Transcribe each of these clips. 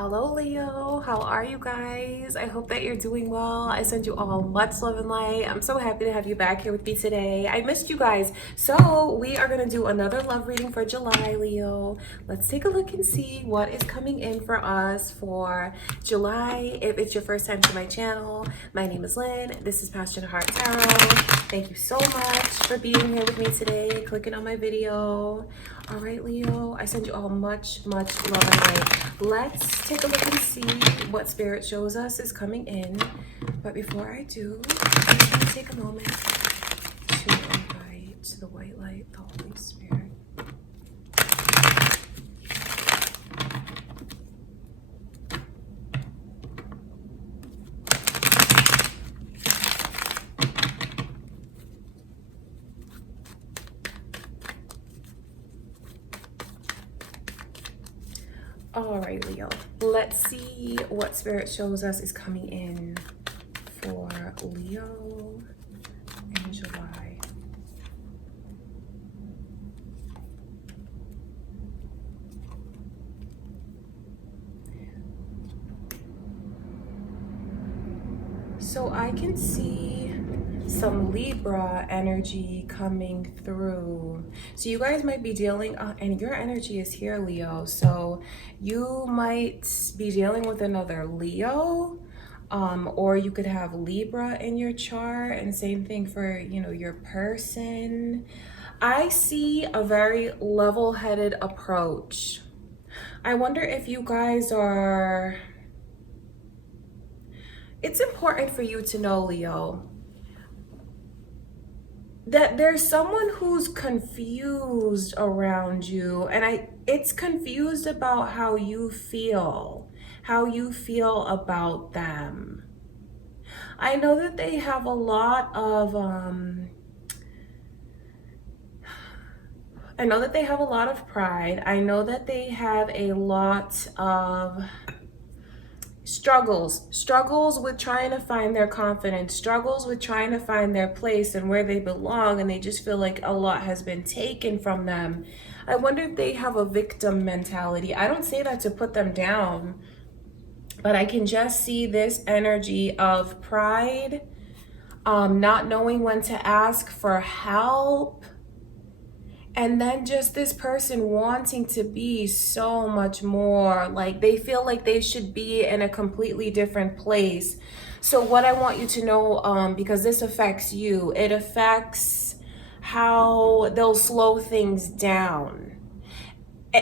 Hello Leo, how are you guys? I hope that you're doing well. I send you all much love and light. I'm so happy to have you back here with me today. I missed you guys. So we are gonna do another love reading for July, Leo. Let's take a look and see what is coming in for us for July. If it's your first time to my channel, my name is Lynn. This is Passionate Heart Tarot. Thank you so much for being here with me today, clicking on my video. All right, Leo, I send you all much love and light. Let's take a look and see what Spirit shows us is coming in. But before I do, I'm going to take a moment to invite the white light, the Holy Spirit. All right, Leo, let's see what Spirit shows us is coming in for Leo in July. So I can see some Libra energy coming through. So you guys might be dealing, and your energy is here, Leo. So you might be dealing with another Leo, or you could have Libra in your chart, and same thing for, your person. I see a very level-headed approach. I wonder if you guys are... It's important for you to know, Leo, that there's someone who's confused around you, and it's confused about how you feel about them. I know that they have a lot of pride. I know that they have a lot of struggles with trying to find their confidence, struggles with trying to find their place and where they belong, and they just feel like a lot has been taken from them. I wonder if they have a victim mentality. I don't say that to put them down, but I can just see this energy of pride, not knowing when to ask for help, and then just this person wanting to be so much more. Like, they feel like they should be in a completely different place. So what I want you to know, because this affects you, it affects how they'll slow things down.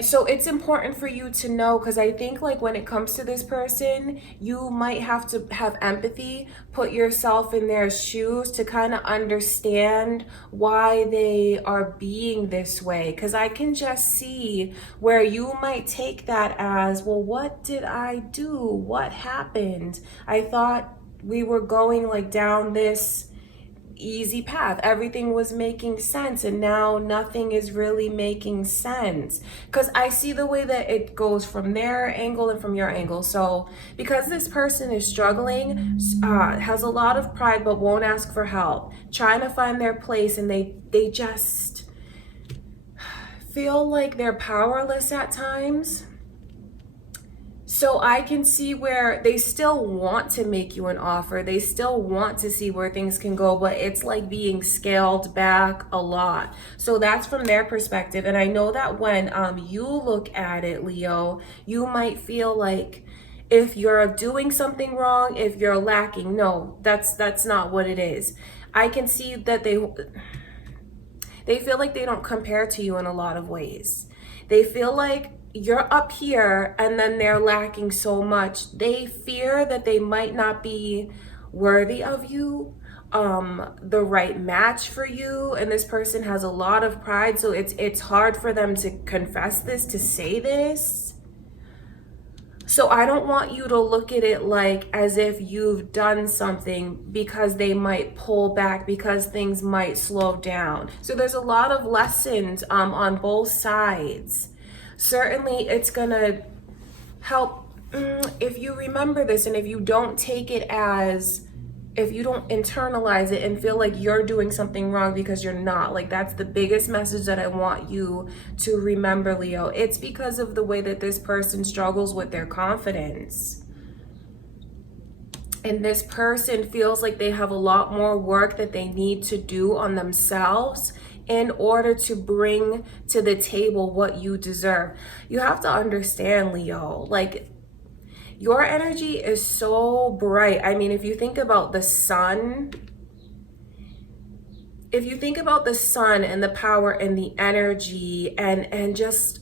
So it's important for you to know, because I think, like, when it comes to this person, you might have to have empathy, put yourself in their shoes to kind of understand why they are being this way. Because I can just see where you might take that as, well, what did I do? What happened? I thought we were going like down this easy path, everything was making sense, and now nothing is really making sense. Because I see the way that it goes from their angle and from your angle. So because this person is struggling, has a lot of pride but won't ask for help, trying to find their place, and they just feel like they're powerless at times. So I can see where they still want to make you an offer. They still want to see where things can go, but it's like being scaled back a lot. So that's from their perspective. And I know that when you look at it, Leo, you might feel like if you're doing something wrong, if you're lacking. No, that's not what it is. I can see that they feel like they don't compare to you in a lot of ways. They feel like you're up here and then they're lacking so much. They fear that they might not be worthy of you, the right match for you. And this person has a lot of pride, so it's hard for them to confess this, to say this. So I don't want you to look at it like as if you've done something, because they might pull back, because things might slow down. So there's a lot of lessons on both sides. Certainly it's gonna help if you remember this, and if you don't take it as if you don't internalize it and feel like you're doing something wrong because you're not. Like, that's the biggest message that I want you to remember, Leo. It's because of the way that this person struggles with their confidence. And this person feels like they have a lot more work that they need to do on themselves in order to bring to the table what you deserve. You have to understand, Leo, like, your energy is so bright. I mean, if you think about the sun, and the power and the energy and just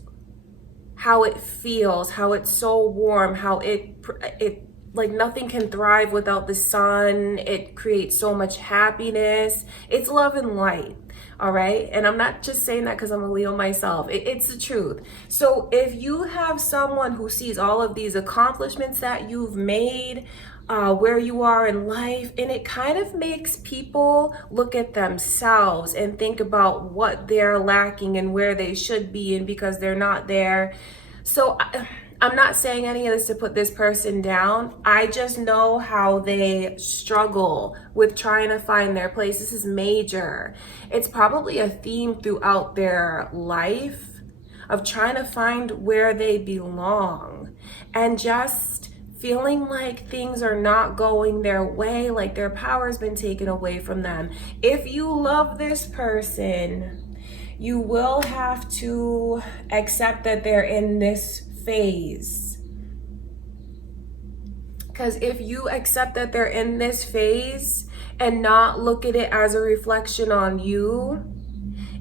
how it feels, how it's so warm, how it like nothing can thrive without the sun. It creates so much happiness. It's love and light. All right. And I'm not just saying that because I'm a Leo myself. It's the truth. So if you have someone who sees all of these accomplishments that you've made, where you are in life, and it kind of makes people look at themselves and think about what they're lacking and where they should be, and because they're not there. So I'm not saying any of this to put this person down. I just know how they struggle with trying to find their place. This is major. It's probably a theme throughout their life of trying to find where they belong and just feeling like things are not going their way, like their power's been taken away from them. If you love this person, you will have to accept that they're in this phase. Because if you accept that they're in this phase and not look at it as a reflection on you,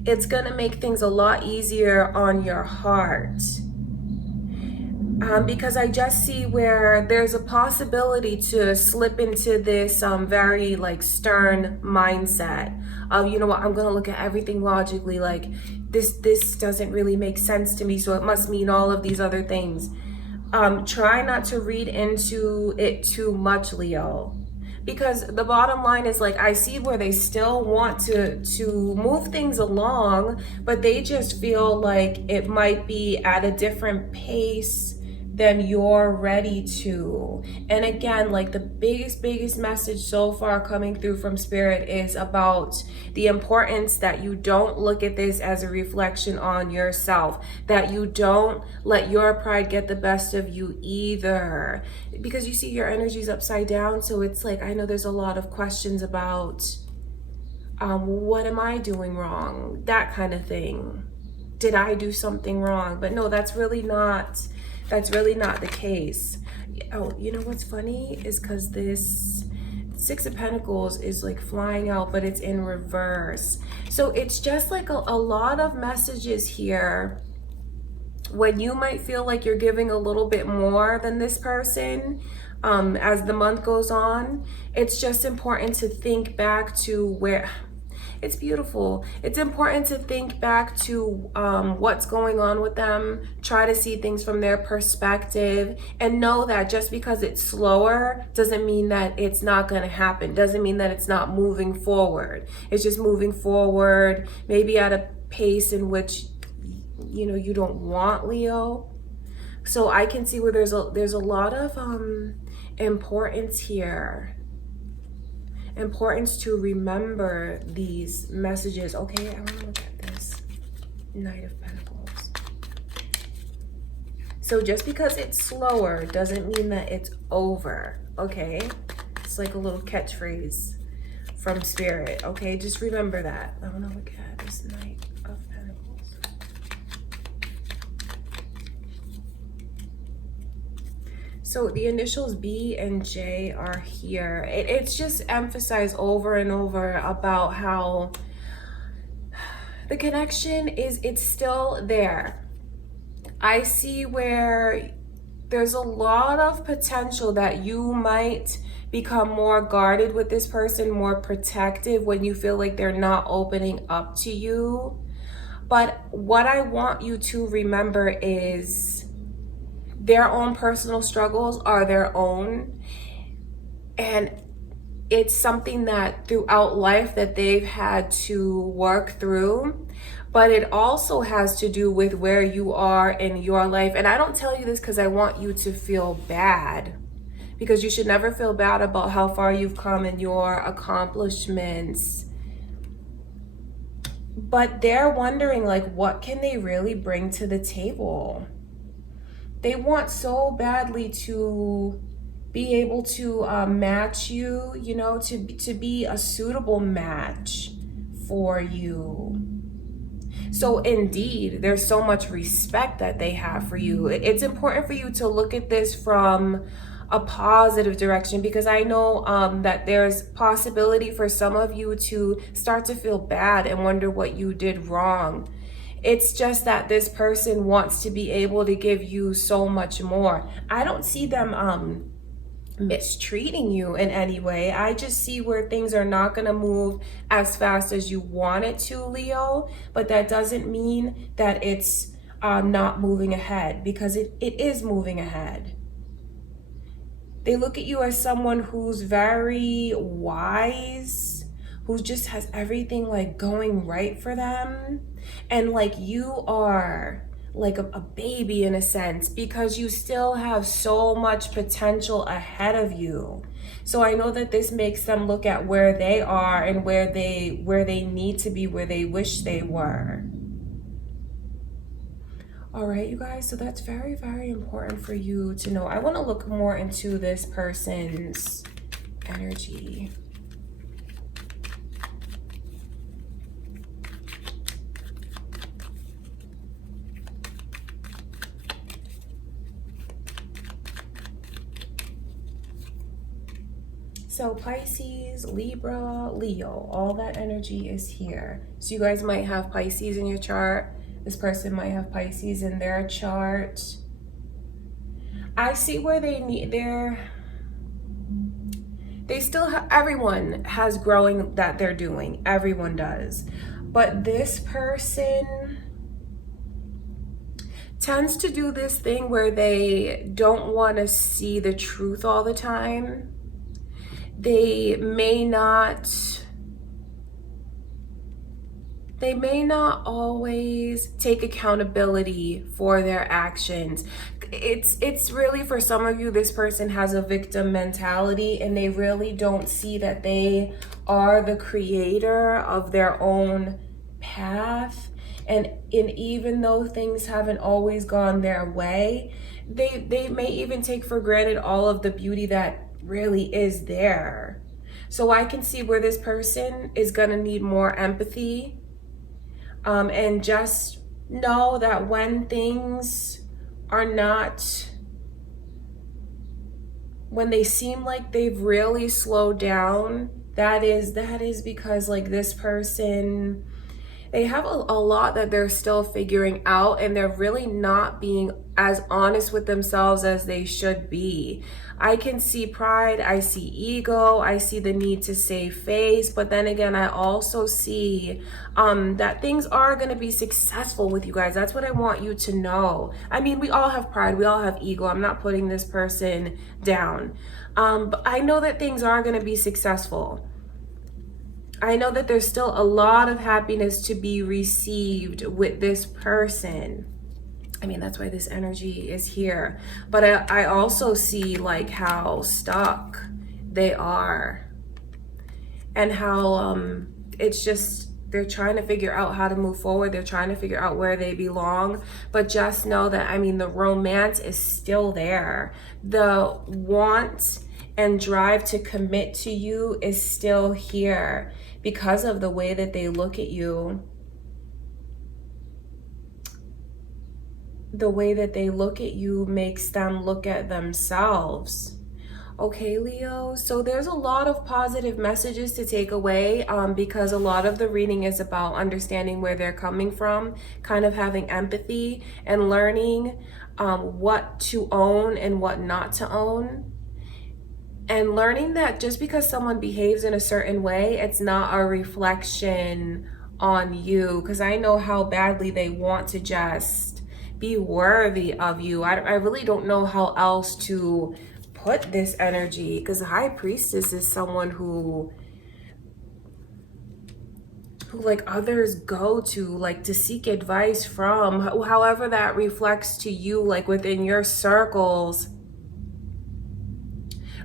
it's gonna make things a lot easier on your heart. Because I just see where there's a possibility to slip into this very like stern mindset of, you know what, I'm gonna look at everything logically, like this doesn't really make sense to me, so it must mean all of these other things. Try not to read into it too much, Leo, because the bottom line is, like, I see where they still want to move things along, but they just feel like it might be at a different pace than you're ready to. And again, like, the biggest message so far coming through from Spirit is about the importance that you don't look at this as a reflection on yourself, that you don't let your pride get the best of you either, because you see your energy's upside down. So it's like, I know there's a lot of questions about what am I doing wrong, that kind of thing. Did I do something wrong? But no, that's really not the case. Oh, you know what's funny is because this Six of Pentacles is like flying out, but it's in reverse. So it's just like a lot of messages here when you might feel like you're giving a little bit more than this person. As the month goes on, it's just important to think back to where... It's beautiful. It's important to think back to what's going on with them, try to see things from their perspective, and know that just because it's slower doesn't mean that it's not going to happen, doesn't mean that it's not moving forward. It's just moving forward, maybe at a pace in which, you know, you don't want, Leo. So I can see where there's a lot of importance here. Importance to remember these messages. Okay, I want to look at this Knight of Pentacles. So just because it's slower doesn't mean that it's over, okay? It's like a little catchphrase from Spirit, okay? Just remember that. I want to look at this Knight of Pentacles. So the initials B and J are here. It's just emphasized over and over about how the connection it's still there. I see where there's a lot of potential that you might become more guarded with this person, more protective when you feel like they're not opening up to you. But what I want you to remember is their own personal struggles are their own, and it's something that throughout life that they've had to work through. But it also has to do with where you are in your life. And I don't tell you this because I want you to feel bad, because you should never feel bad about how far you've come and your accomplishments. But they're wondering, like, what can they really bring to the table? They want so badly to be able to match you, you know, to be a suitable match for you. So indeed, there's so much respect that they have for you. It's important for you to look at this from a positive direction, because I know that there's possibility for some of you to start to feel bad and wonder what you did wrong. It's just that this person wants to be able to give you so much more. I don't see them mistreating you in any way. I just see where things are not going to move as fast as you want it to, Leo. But that doesn't mean that it's not moving ahead, because it is moving ahead. They look at you as someone who's very wise, who just has everything like going right for them. And like you are like a baby in a sense, because you still have so much potential ahead of you. So I know that this makes them look at where they are and where they need to be, where they wish they were. All right, you guys, so that's very, very important for you to know. I want to look more into this person's energy. So Pisces, Libra, Leo, all that energy is here. So you guys might have Pisces in your chart. This person might have Pisces in their chart. I see where they still have, everyone has growing that they're doing. Everyone does. But this person tends to do this thing where they don't want to see the truth all the time. They may not always take accountability for their actions. It's really, for some of you, this person has a victim mentality, and they really don't see that they are the creator of their own path. And even though things haven't always gone their way, they may even take for granted all of the beauty that really is there. So I can see where this person is going to need more empathy, and just know that when things are not, when they seem like they've really slowed down, that is because like this person, they have a lot that they're still figuring out, and they're really not being as honest with themselves as they should be. I can see pride, I see ego, I see the need to save face, but then again, I also see that things are going to be successful with you guys. That's what I want you to know. I mean, we all have pride, we all have ego. I'm not putting this person down. But I know that things are going to be successful. I know that there's still a lot of happiness to be received with this person. I mean, that's why this energy is here. But I also see like how stuck they are, and how it's just, they're trying to figure out how to move forward. They're trying to figure out where they belong. But just know that, I mean, the romance is still there. The want and drive to commit to you is still here, because of the way that they look at you. The way that they look at you makes them look at themselves. Okay, Leo, so there's a lot of positive messages to take away, because a lot of the reading is about understanding where they're coming from, kind of having empathy and learning what to own and what not to own. And learning that just because someone behaves in a certain way, it's not a reflection on you. Because I know how badly they want to just be worthy of you. I really don't know how else to put this energy, because the High Priestess is someone who like others go to, like to seek advice from, however that reflects to you, like within your circles.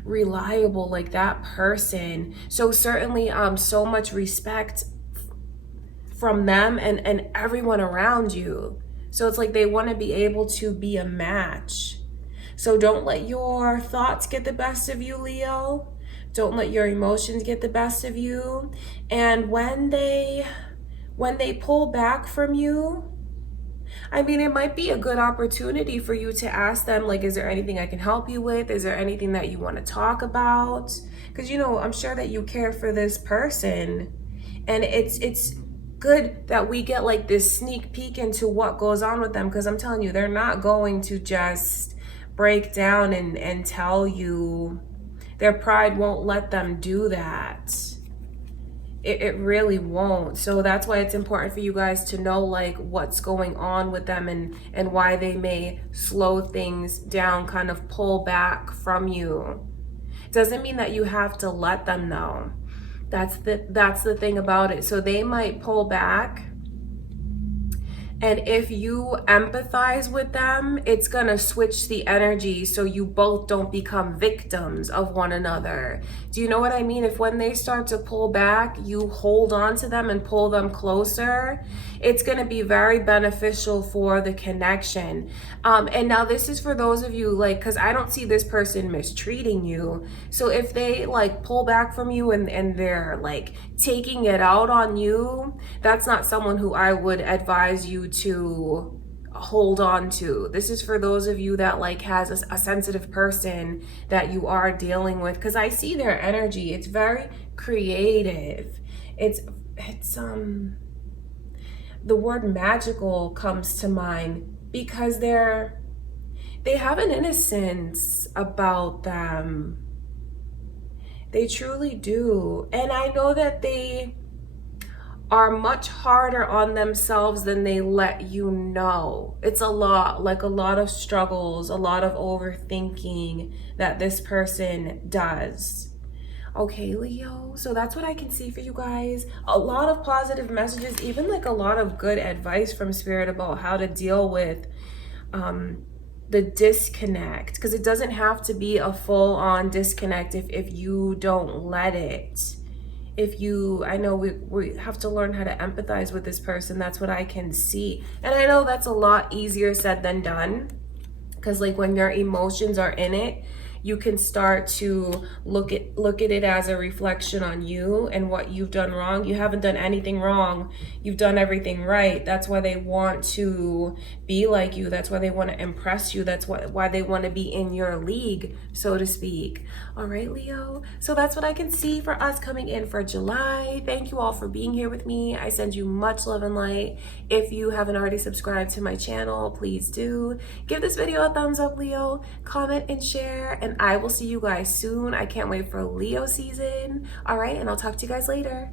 reliable like that person. So certainly so much respect from them and everyone around you. So it's like they want to be able to be a match. So don't let your thoughts get the best of you, Leo. Don't let your emotions get the best of you. And when they pull back from you, I mean, it might be a good opportunity for you to ask them, like, is there anything I can help you with? Is there anything that you want to talk about? Because, you know, I'm sure that you care for this person. And it's good that we get like this sneak peek into what goes on with them. Because I'm telling you, they're not going to just break down and tell you. Their pride won't let them do that. It really won't. So that's why it's important for you guys to know like what's going on with them and why they may slow things down, kind of pull back from you. Doesn't mean that you have to let them know. That's the thing about it. So they might pull back, and if you empathize with them, it's gonna switch the energy so you both don't become victims of one another. Do you know what I mean? If when they start to pull back, you hold on to them and pull them closer, it's gonna be very beneficial for the connection. And now this is for those of you, like, because I don't see this person mistreating you. So if they like pull back from you and they're like taking it out on you, that's not someone who I would advise you to hold on to. This is for those of you that like has a sensitive person that you are dealing with, because I see their energy. It's very creative. It's the word magical comes to mind because they have an innocence about them. They truly do. And I know that they are much harder on themselves than they let you know. It's a lot of struggles, a lot of overthinking that this person does. Okay, Leo, so that's what I can see for you guys. A lot of positive messages, even like a lot of good advice from Spirit about how to deal with the disconnect, because it doesn't have to be a full-on disconnect if you don't let it. I know we have to learn how to empathize with this person. That's what I can see. And I know that's a lot easier said than done, because like when your emotions are in it, you can start to look at it as a reflection on you and what you've done wrong. You haven't done anything wrong. You've done everything right. That's why they want to be like you. That's why they want to impress you. That's why they want to be in your league, so to speak. All right, Leo. So that's what I can see for us coming in for July. Thank you all for being here with me. I send you much love and light. If you haven't already subscribed to my channel, please do. Give this video a thumbs up, Leo. Comment and share. And I will see you guys soon. I can't wait for Leo season. All right, and I'll talk to you guys later.